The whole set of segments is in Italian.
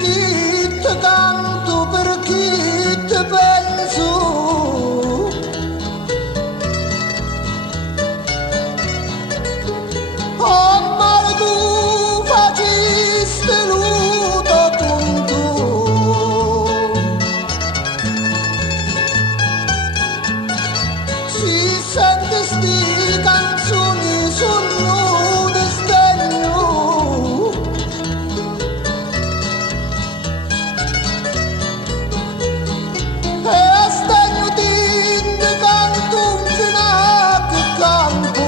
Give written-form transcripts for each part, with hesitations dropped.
chi ti canto, per chi ti penso. Oh, ma tu faciste luto con tu. Si sente sti canzoni sono di sdegno. E sdegno ti canto fino a che campo.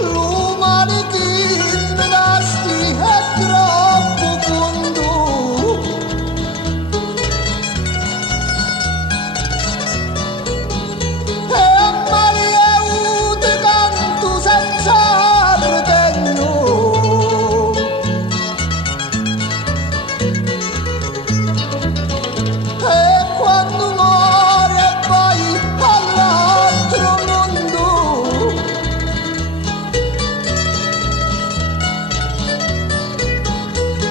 L'umano che mi dasti è troppo fondo. E a Maria ti canto senza ritegno. E quando muore e vai all'altro mondo,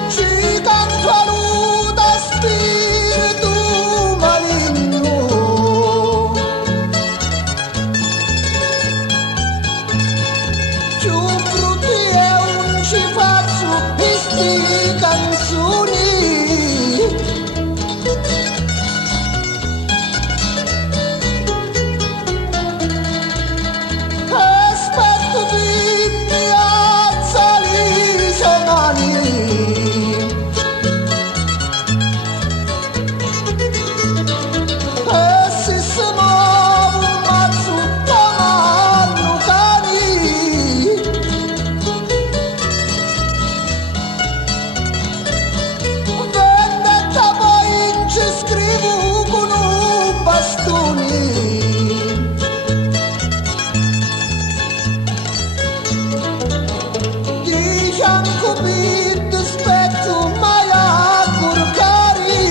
ci canto a luta spirito maligno. Più brutti e non ci faccio queste canzoni. Aspetto che mi alza le mani. E se si muove un mazzo chiamano cani. Vendetta poi ci scrivo con un bastone. Diciamo che ti aspetto mai a curcare.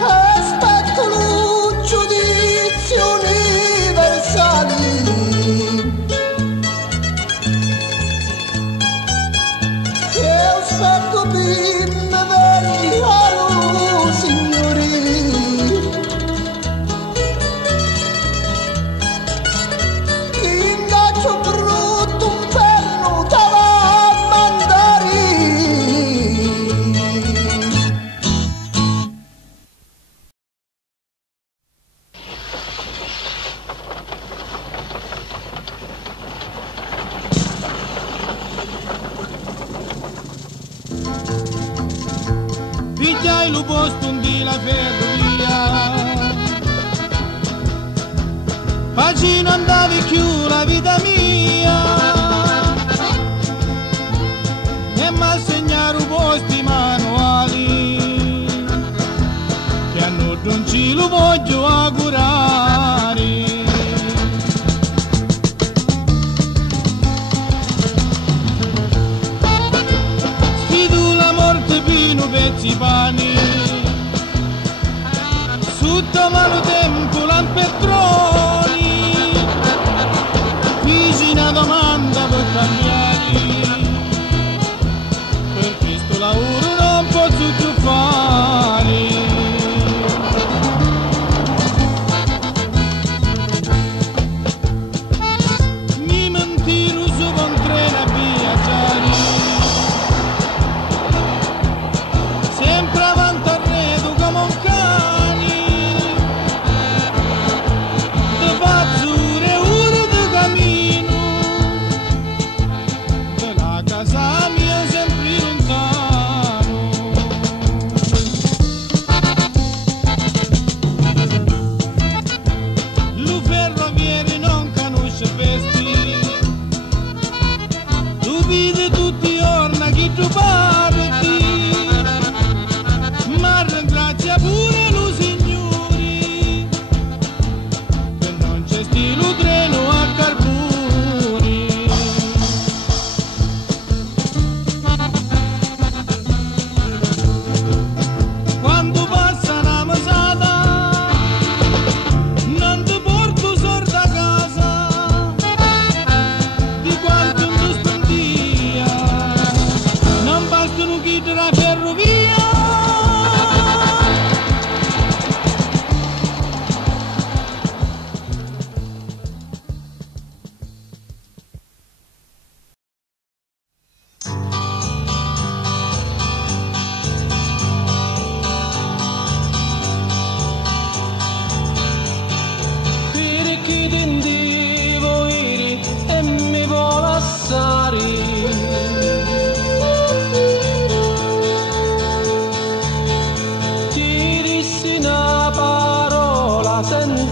Aspetto lo giudizio universale. E aspetto che mi veni a lo signore. Ingaccio brutto un fermo te va a mandare. Pigliai lo posto di la ferrovia, pagino andavi più la vita mia, e m'ha segnato posti manuali, che a non ci lo voglio augurare. Sfido la morte pino pezzi pani, sotto mano tempo lampetroni, vicina domanda per cambiare, per questo lavoro non posso più fare. Mi mentiro su con treno a viaggiare, sempre avanti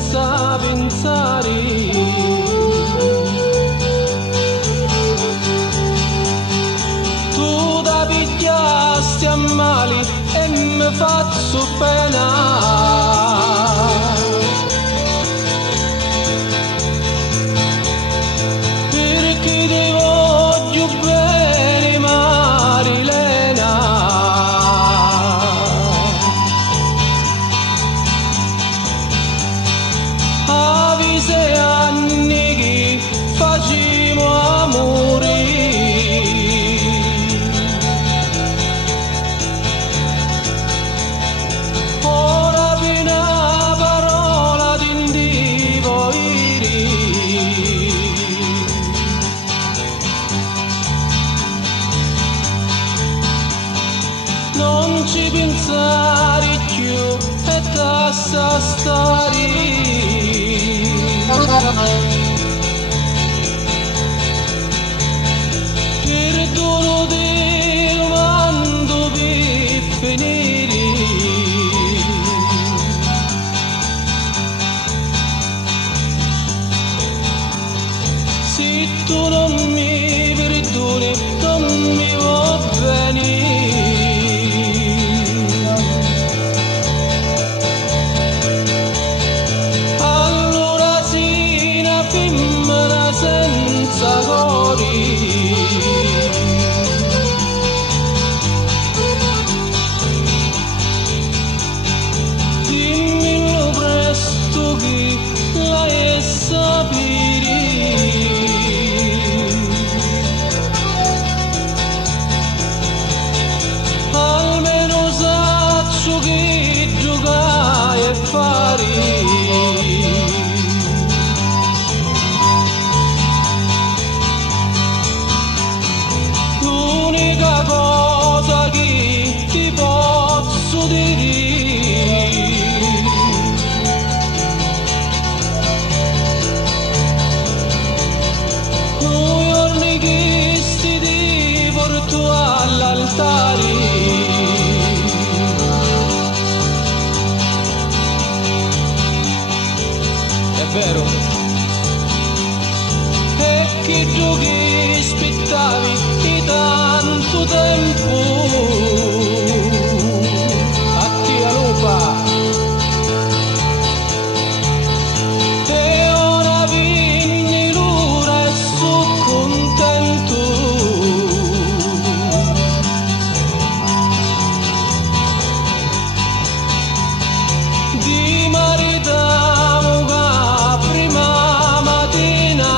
senza pensare. Tu da pigliasti a mali e mi faccio pena. Non ci pensare più e tassa stare. Perdono ti domando per finire. Se tu non mi perdoni non mi va bene. Senza cori, dimmelo presto che l'hai sapere. Almeno saccio che giocai e fare. L'unica cosa che ti posso dire, noi giorni che ti porto all'altare, è vero, e che giochi aspettavi tanto tempo a te Alupa e ora vieni l'ora e sono contento di maritamo la prima mattina.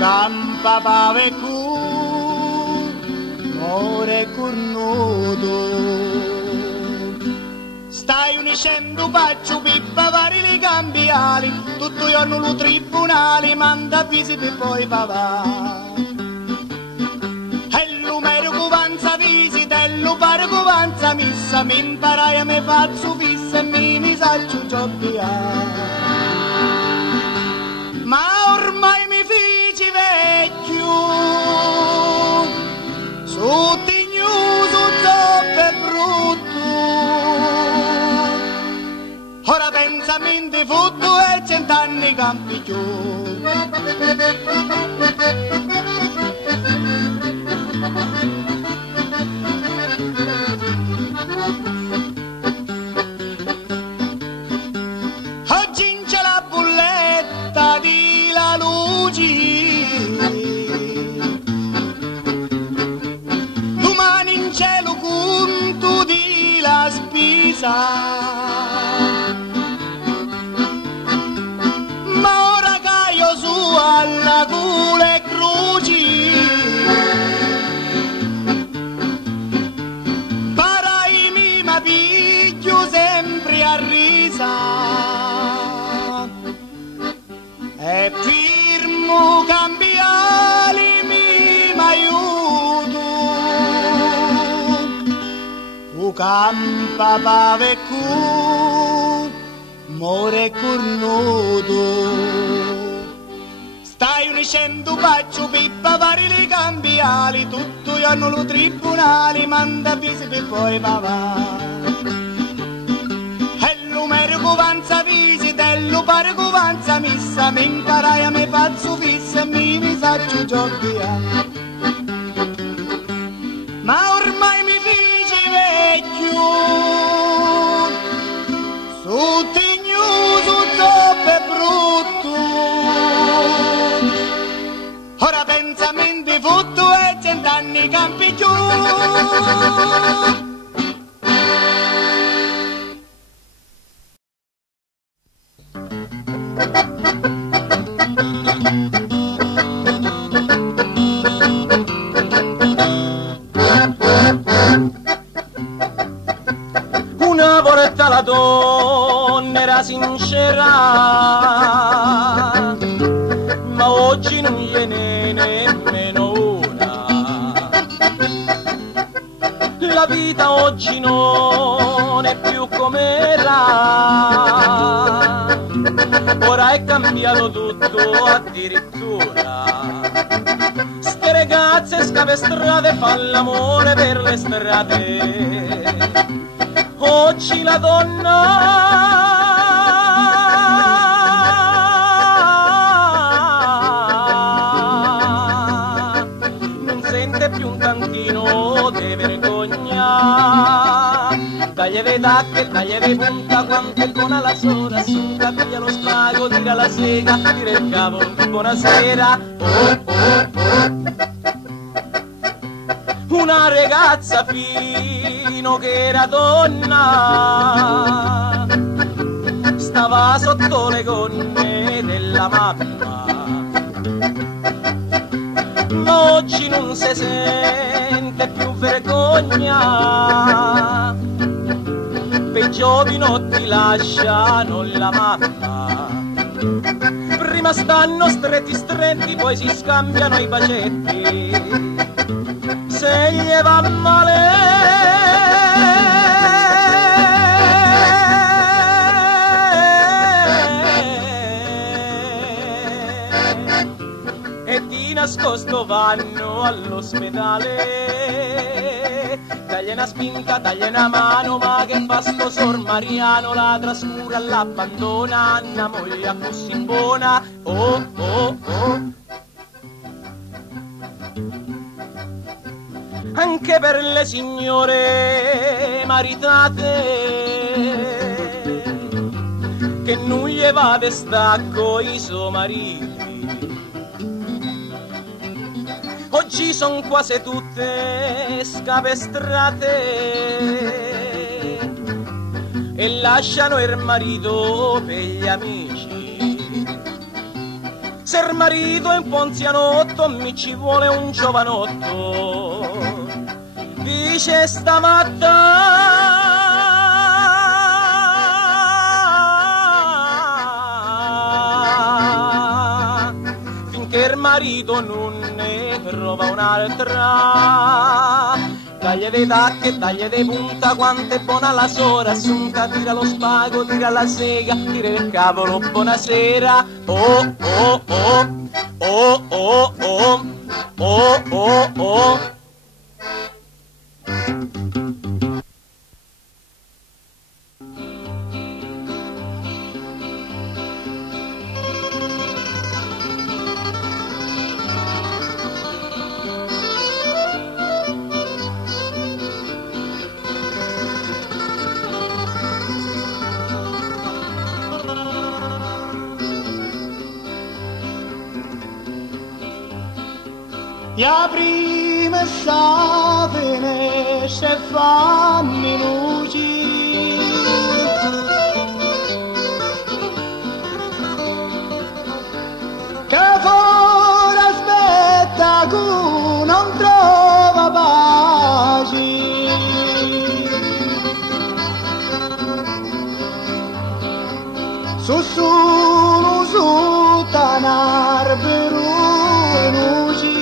campa pavecu muore cornuto. Stai unicendo faccio pippa vari le cambiali, tutto io non lo tribunale, manda avvisi per poi papà. E l'umero cuvanza visita, e lo pare cuvanza missa, mi imparai a me faccio fissa e mi saccio giobbia. Ma ormai mi fici vecchio, su tignuso zoppo e brutto. Ora pensamenti futto e 100 anni campi più. Oggi c'è la bulletta di la luce, domani in cielo conto di la spesa. Alla cula e croci parai ma piglio sempre a risa e firmo cambiali mi aiuto u campa pave cu more cornuto. Stai unicendo faccio pippa vari le cambiali, tutto io non lo tribunale, manda avvisi per poi papà. E l'umero cuvanza visita, e lo pare cuvanza missa, mi imparai a me faccio fissa e mi saccio giobbia. Ma ormai mi fici vecchio, su tignuso zoppo e brutto. Ora pensamenti futto e 100 anni campi giù. Una volta la donna era sincera, ma oggi non gliene nemmeno una. La vita oggi non è più com'era, ora è cambiato tutto addirittura. Ste ragazze scapestrate fanno l'amore per le strade, oggi la donna più un tantino di vergogna. Taglia le tacche, taglia le punta, quanto è buona la sola, asciuga, piglia lo spago, tira la sega, tira il capo, buonasera, oh, oh, oh. Una ragazza fino che era donna, stava sotto le gonne della mamma. Ma oggi non si sente più vergogna, per giovinotti lasciano la mamma. Prima stanno stretti stretti, poi si scambiano i bacetti, se gli va male nascosto vanno all'ospedale. Taglia una spinta, taglia una mano, ma che fa sto sor Mariano, la trascura, l'abbandona, una moglie così buona, oh oh oh. Anche per le signore maritate che non gli va de stacco i suoi mariti, oggi son quasi tutte scapestrate e lasciano il marito per gli amici. Se il marito è un po' anzianotto, mi ci vuole un giovanotto dice stamattina finché il marito non ne trova un'altra. Taglia dei tacche, taglia dei punta, quanto è buona la sora assunta, tira lo spago, tira la sega, tira il cavolo, buonasera. Oh oh oh, oh oh oh, oh oh oh. Ja prima sa finesce fammi luci che fuori aspetta che non trova pace su tan'albero e luci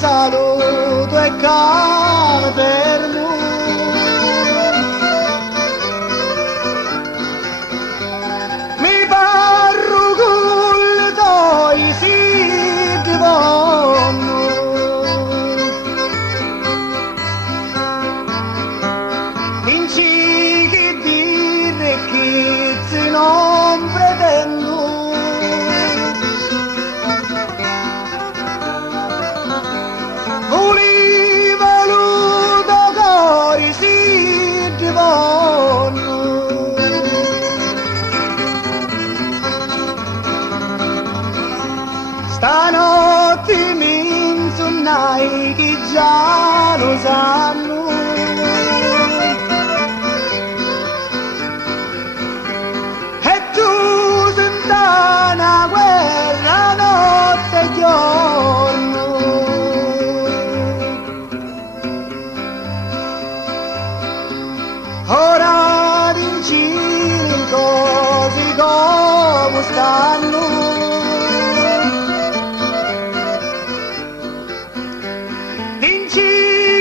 saluto e cane per mi parru con toi si vanno vinci che dire che se non pretendo stanotte mi insonnai che già lo sanno e tu senta una guerra notte e giorno ora dici le cose come stanno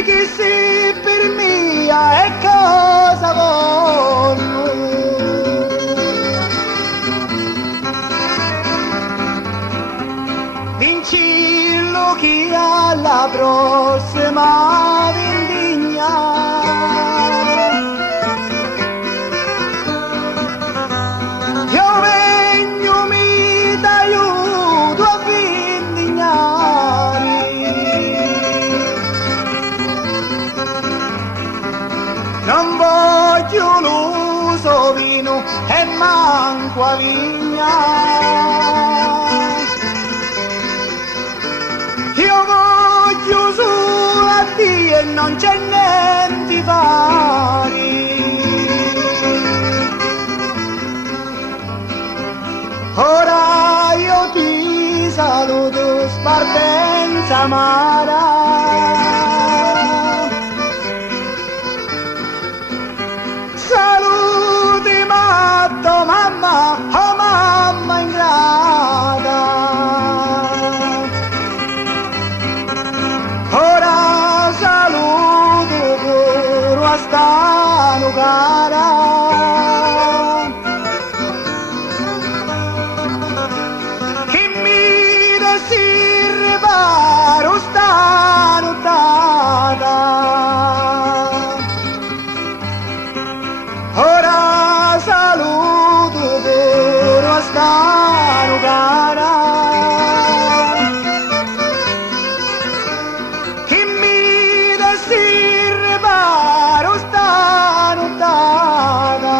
che se per mia è cosa voglio vincillo chi alla prossima vendigna io vengo mi t'aiuto a vendignare non voglio l'uso vino e manco a vigna io voglio solo a Dio e non c'è niente fare ora io ti saluto spartenza amara saluti matto mamma, oh mamma ingrata ora saluto pure a stano cara che mi si riparo stano tata ora saluto pure a stano cara che mi si riparo stano tata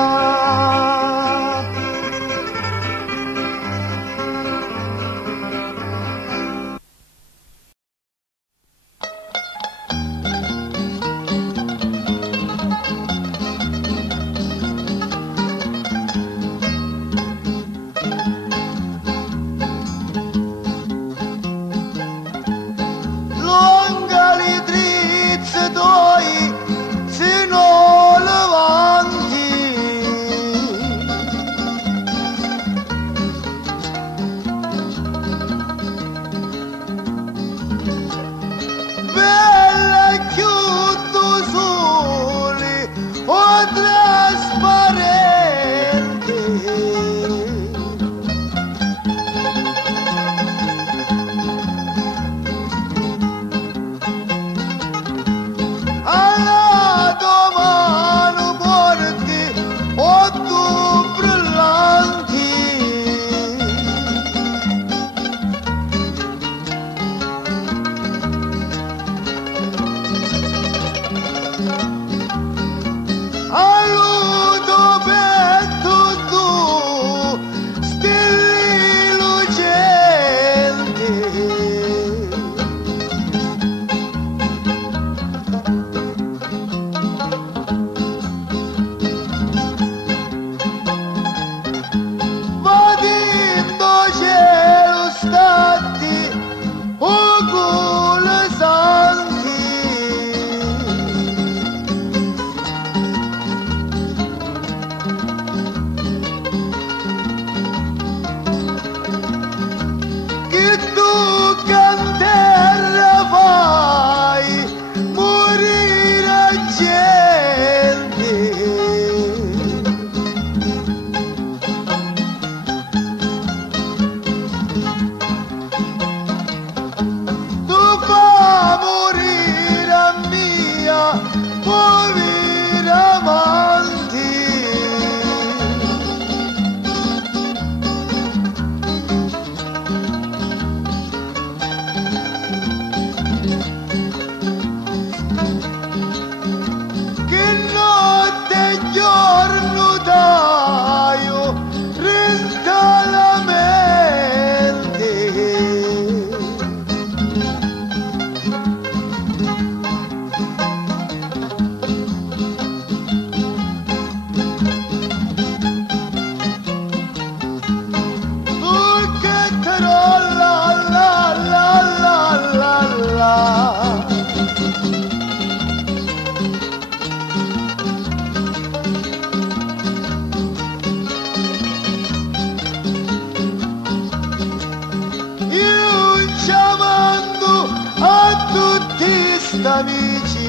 vici.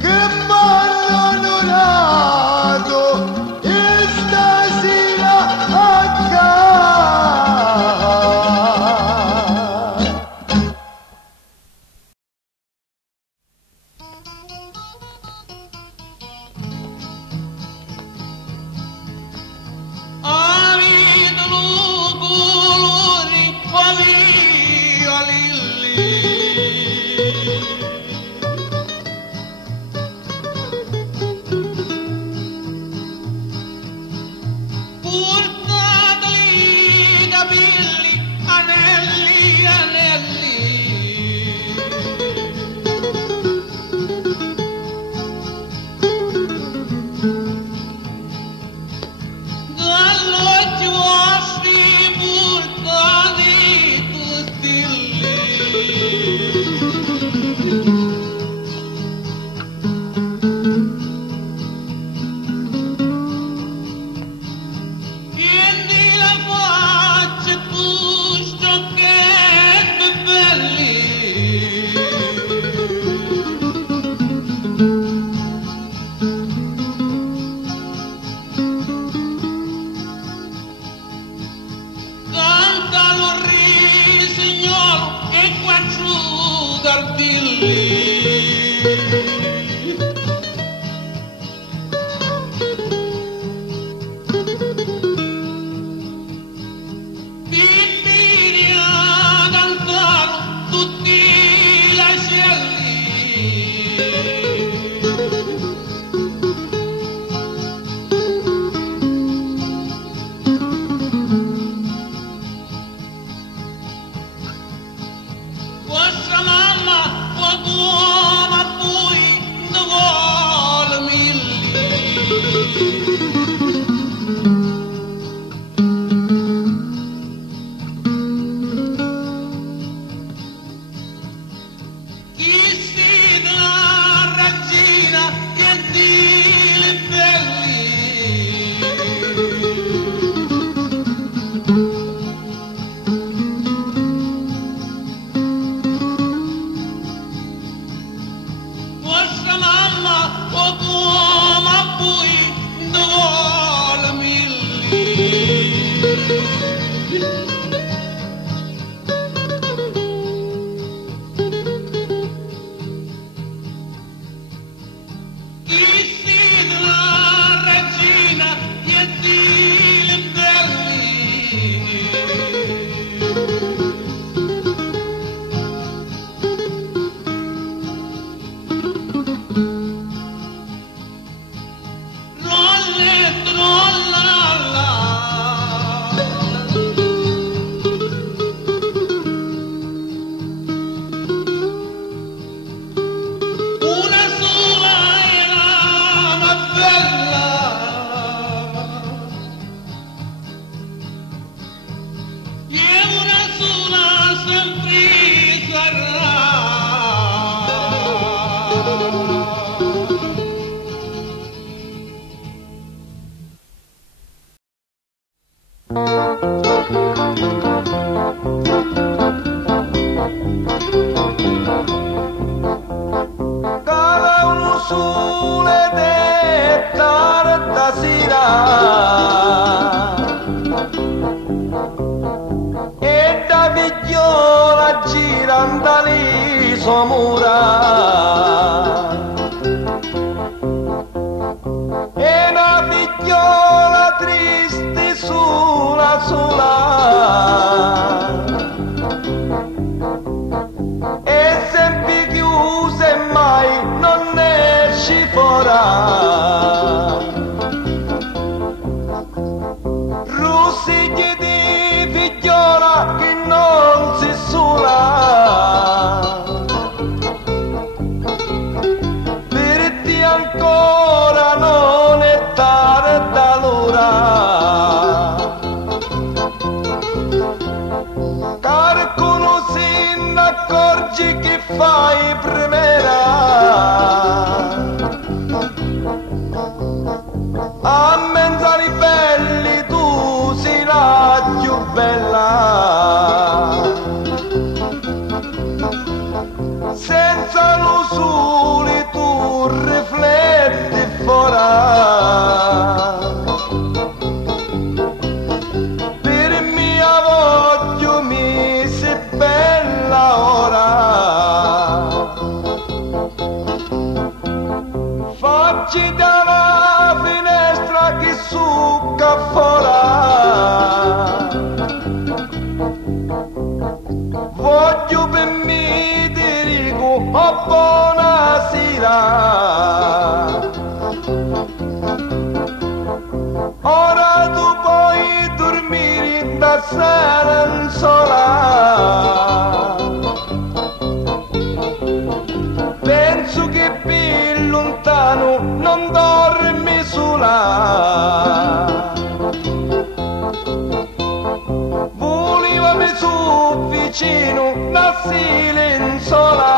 Che ballo onorato e stasera a casa. A mezza buonasera. Ora tu puoi dormire in da sera sola. Penso che più lontano non dormi sola. Volevami su vicino da silenzola.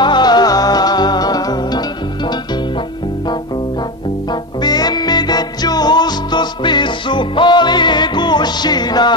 Dimmi che giusto spesso ho le cuscina.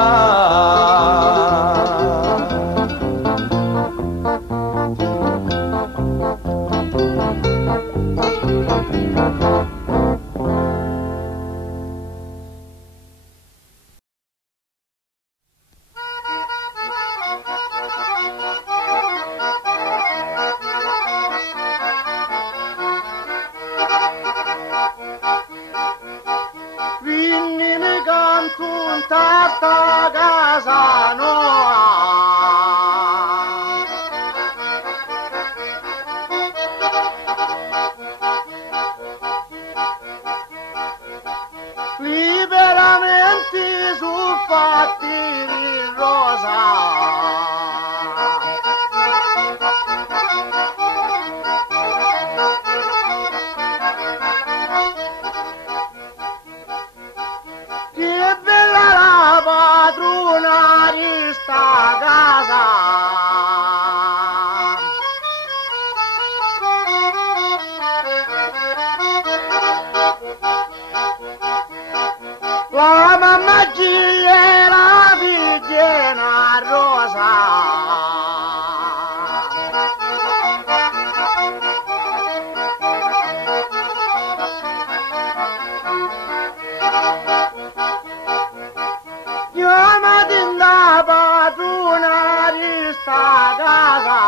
Vinni canto in testa casa noa. Liberamente su fatti di rosa. Che bella la padrona di sta casa. La mamma Gia la pigliena rosa. Chiamati da padrona di sta casa.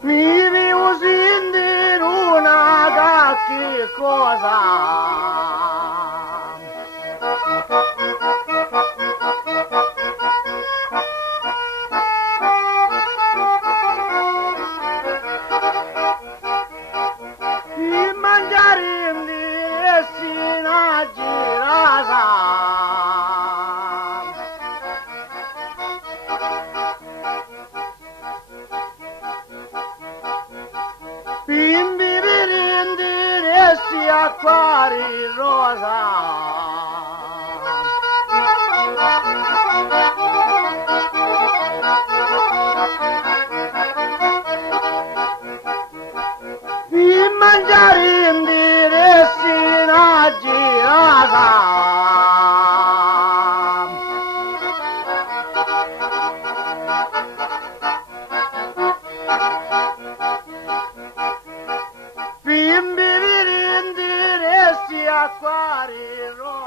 Mi vivo sin dire una qualche cosa. Di mangiare in diressina girasa. Bimbi birindi resti acquari rosa. Di mangiare in diressina girasa. Bimbi birindi resti acquari rosa.